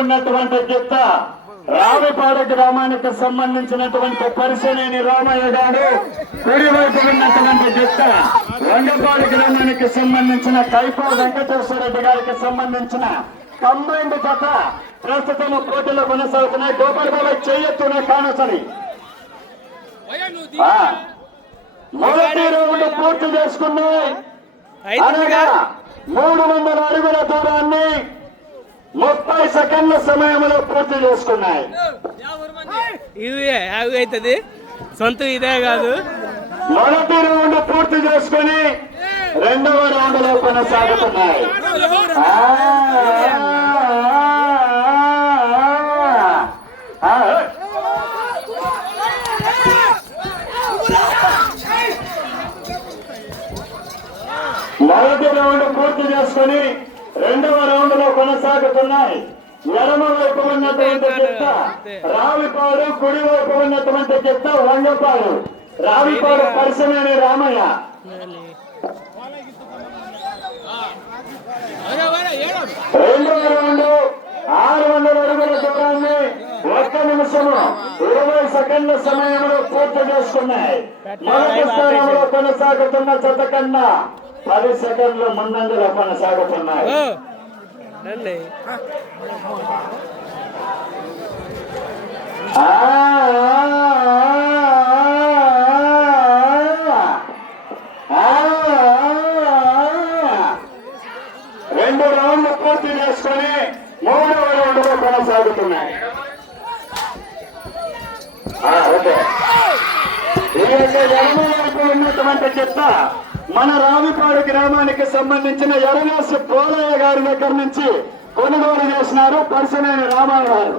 ఉన్నటువంటి గిత్త రావిపాడ గ్రామానికి సంబంధించినటువంటి పరిశనేని రామయ్య గారు, కుడివైపు ఉన్నటువంటి గిత్త వంగపాడు గ్రామానికి సంబంధించిన కైపా వెంకటేశ్వర రెడ్డి గారికి సంబంధించిన కంబైండ్ జత ప్రస్తుతం పోటీలో కొనసాగుతున్నాయి. గోపాల్ బాబు చెయ్యొత్తునే కానసరి మొదటి రౌండ్ పూర్తి చేసుకున్నాయి. అనగా 300 అడుగుల దూరాన్ని 30 సెకండ్ల సమయంలో పూర్తి చేసుకున్నాయి. అవుతుంది సొంత ఇదే కాదు. మొదటి రౌండ్ పూర్తి చేసుకుని రెండవ రౌండ్ లో కొనసాగుతున్నాయి. మొదటి రౌండ్ పూర్తి చేసుకుని రెండవ రౌండ్ లో కొనసాగుతున్నాయి. ఎడమ వైపు ఉన్నటువంటి గిత్త రావిపాడు, కుడి వైపు ఉన్నటువంటి గిత్త వంగపాడు. రావిపాడు పరిశనేని రామయ్య. రెండవ రౌండ్ 600 అడుగుల దూరాన్ని 1 నిమిషము 20 సెకండ్ల సమయంలో పూర్తి చేసుకున్నాయి. మొదటి స్థానంలో కొనసాగుతున్న జత కన్నా 10 సెకండ్లు ముందంజలో కొనసాగుతున్నాయి. రెండు రౌండ్లు పూర్తి చేసుకుని 3వ రౌండ్ లో కొనసాగుతున్నాయి. ఉన్నటువంటి చెత్త మన రావిపాడు గ్రామానికి సంబంధించిన ఎరవేసి పోలయ్య గారి దగ్గర నుంచి కొనుగోలు చేసినారు పరిశనేని రామయ్య గారు.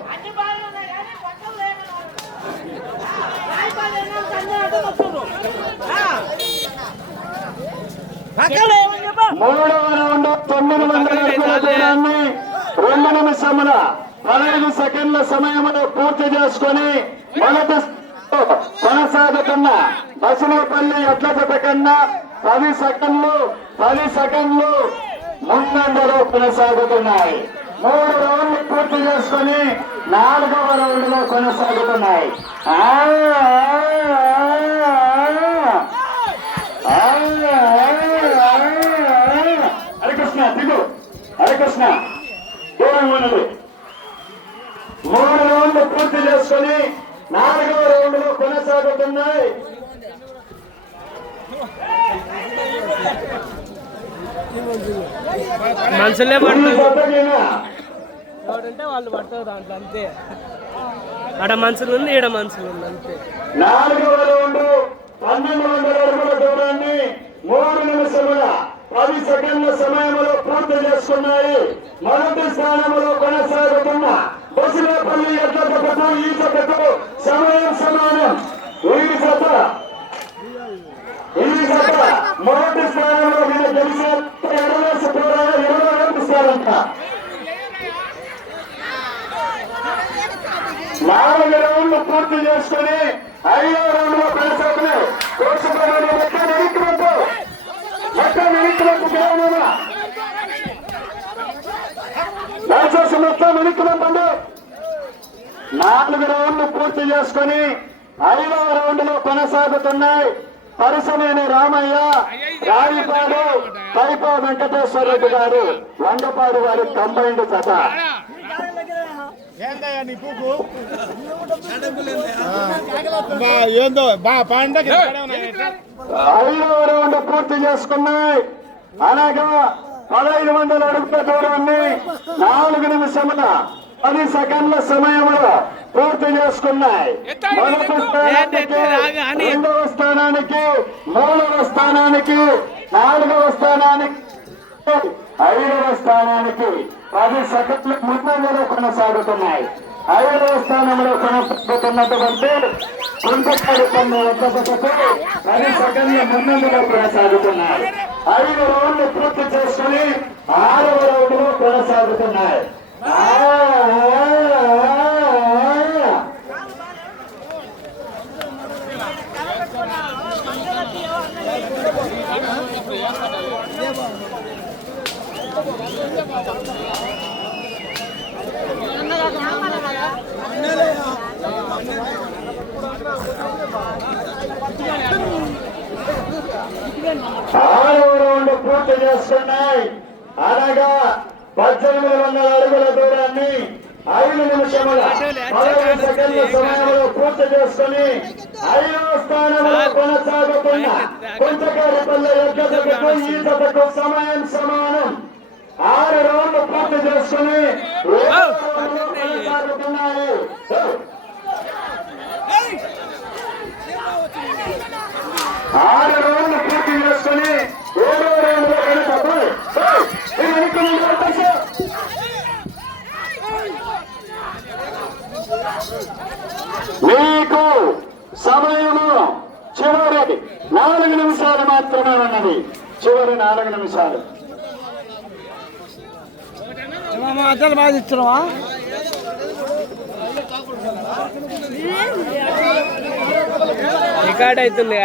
మూడవ రౌండ్ 900 అడుగుల దూరాన్ని 2 నిమిషముల 15 సెకండ్ల సమయంలో పూర్తి చేసుకుని మొదటి కొనసాగుతున్న బసులపల్లి ఎడ్ల జత కన్నా 10 సెకండ్లు ముందంజలో కొనసాగుతున్నాయి. 3 రౌండ్లు పూర్తి చేసుకుని 4వ రౌండ్ లో కొనసాగుతున్నాయి. హరికృష్ణ దిగు, హరికృష్ణ దూరం ఉన్నది. 3 రౌండ్లు పూర్తి చేసుకుని 4వ రౌండ్ లో కొనసాగుతున్నాయి. మనుషులే పడుతుంది, ఎవడంటే వాళ్ళు పడతారు దాంట్లో అంతే. ఆడ మనుషులు ఉంది, ఈడ మనుషులు ఉంది అంతే. 4వ రౌండ్ 1200 అడుగుల దూరాన్ని 3 నిమిషముల 10 సెకండ్ల సమయంలో పూర్తి చేసుకున్నాయి. మొదటి స్థానంలో కొనసాగుతున్న బసులపల్లి ఎడ్ల జతకు ఈ జతకు సమయం సమానం. ఈ జత మొదటి స్థానంలో వీళ్ళు గెలిచే 20 ఇస్తారంట. 4 రౌండ్లు పూర్తి చేసుకుని 5వ రౌండ్ లో కొనసాగుతున్నాయి. దయచేసి మొత్తం వెనక్కి పంపండి. 4 రౌండ్లు పూర్తి చేసుకుని 5వ రౌండ్ లో కొనసాగుతున్నాయి. పరిశనేని రామయ్య, రావిపాడు, కైపా వెంకటేశ్వర రెడ్డి గారు, వంగపాడు వారి కంబైండ్ జత. 5వ రౌండ్ పూర్తి చేసుకున్నాయి. అనగా 1500 అడుగుల దూరాన్ని 4 నిమిషముల 10 సెకండ్ల సమయంలో పూర్తి చేసుకున్నాయి. మొదటి స్థానానికి, 2వ స్థానానికి, 3వ స్థానానికి, 4వ స్థానానికి, 5వ స్థానానికి 10 సెకండ్ల ముందంజలో కొనసాగుతున్నాయి. 5వ స్థానంలో కొనసాగుతున్నటువంటి కుంటపాడు 10 సెకండ్ల ముందంజలో కొనసాగుతున్నాయి. 5 రౌండ్లు పూర్తి చేసుకుని 6వ రౌండ్ లో కొనసాగుతున్నాయి. Gracias. ఆరవ రౌండ్ పూర్తి చేసుకున్నాయి. అనగా 1800 అడుగుల దూరాన్ని 5 నిమిషముల 15 సెకండ్ల సమయంలో పూర్తి చేసుకుని 5వ స్థానంలో కొనసాగుతున్న కొంచెకారిపల్లె యొక్క జతకు ఈ జతకు సమయం సమానం. 6 రౌండ్లు పూర్తి చేసుకుని 7వ రౌండ్లో కొనసాగుతున్నాయి. 6 రౌండ్లు పూర్తి చేసుకుని 7వ రౌండ్లో మీకు సమయము చివరి 4 నిమిషాలు మాత్రమే ఉన్నది. చివరి 4 నిమిషాలు. అద్దలు బాగా ఇస్తున్నావా? రికార్డ్ అవుతుంది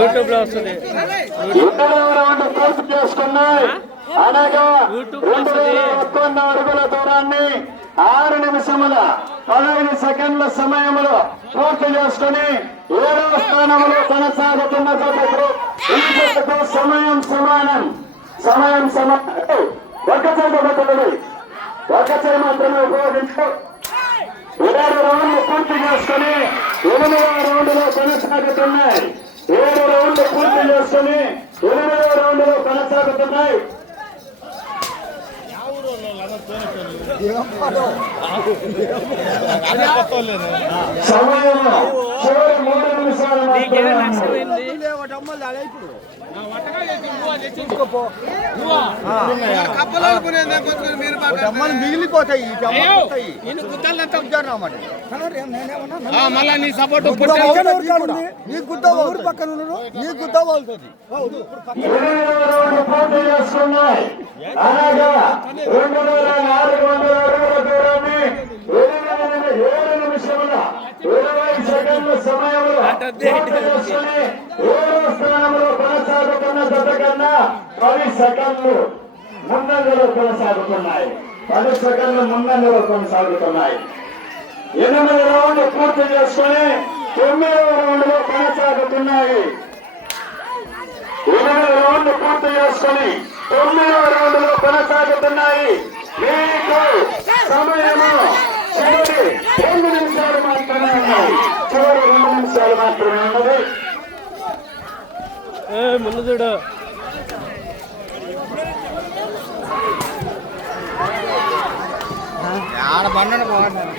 యూట్యూబ్ లో వస్తుంది. 7వ రౌండ్ పూర్తి చేసుకున్నాయి. అనగా 2051 అడుగుల దూరాన్ని 6 నిమిషముల 15 సెకండ్ల సమయంలో పూర్తి చేసుకుని 7వ స్థానంలో కొనసాగుతున్న జతకు ఈ జతకు సమయం సమానం. సమయం సమానం. ఒక చేత పట్టుబడి ఒక చేయి మాత్రమే ఉపయోగించు. 7 రౌండ్లు పూర్తి చేసుకుని 8వ రౌండ్లో కొనసాగుతున్నాయి. 7 రౌండ్లు పూర్తి చేసుకుని 8వ రౌండ్లో కొనసాగుతున్నాయి. సమయం చివరి 3 నిమిషాలు మిగిలిపోతాయి. మళ్ళా నీ సపోర్ట్ నీ గుద్ద ఊరు పక్కన నీ గుద్ద వాళ్తుంది. 8వ రౌండ్ పూర్తి చేసుకున్నాయి. అనగా 2400 అడుగుల దూరాన్ని 7 నిమిషముల 20 సెకండ్ల సమయంలో పూర్తి చేసుకుని 7వ స్థానంలో కొనసాగుతున్న జత కన్నా 10 సెకండ్లు ముందంజలో కొనసాగుతున్నాయి. 10 సెకండ్లు ముందంజలో కొనసాగుతున్నాయి. 8వ రౌండ్ పూర్తి చేసుకుని 9వ రౌండ్లో కొనసాగుతున్నాయి. 8వ రౌండ్ పూర్తి చేసుకుని 9వ రౌండ్లో కొనసాగుతున్నాయి. మీకు సమయము చివరి 2 నిమిషాలు మాత్రమే ఉన్నాయి. చివరి 2 నిమిషాలు మాత్రమే ఉన్నది. ముందు చూడు. ఆడ బండను బాగున్నాను.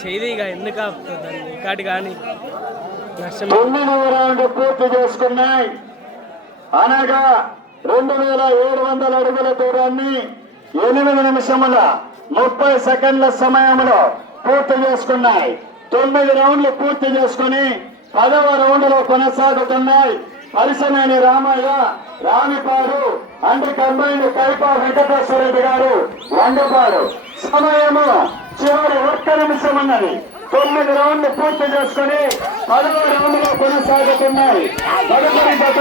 చేయి ఇక ఎందుకు ఆపుతుంది రికార్డు కానీ నష్టం. 9వ రౌండ్ పూర్తి చేసుకున్నాయి. అనగా 2700 అడుగుల దూరాన్ని 8 నిమిషముల 30 సెకండ్ల సమయంలో పూర్తి చేసుకున్నాయి. 9 రౌండ్లు పూర్తి చేసుకుని 10వ రౌండ్లో కొనసాగుతున్నాయి. పరిసనేని రామయ్య, రామిపాడు అండ్ కంబైన్డ్ కైపా వెంకటేశ్వర రెడ్డి గారు వంగపాడు. సమయము చివరి 1 నిమిషం ఉన్నది. 9 రౌండ్లు పూర్తి చేసుకుని 10వ రౌండ్లో కొనసాగుతున్నాయి. తదుపరి జత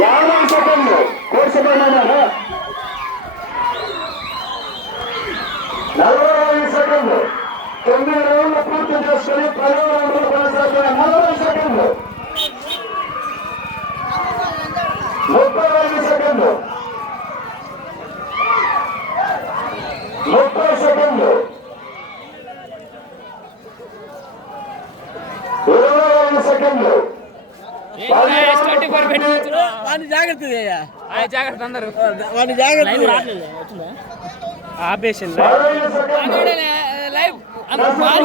50 సెకండ్లు కోర్సుకున్నారా? 45 సెకండ్లు. 9 రౌండ్లు పూర్తి చేసుకుని 10వ రౌండ్లో కొనసాగుతున్న 40 సెకండ్లు. 35 సెకండ్లు. 30 సెకండ్లు. 25 సెకండ్లు. జాగ్రత్త అందరూ ఆపేసింది. 15 సెకండ్లు.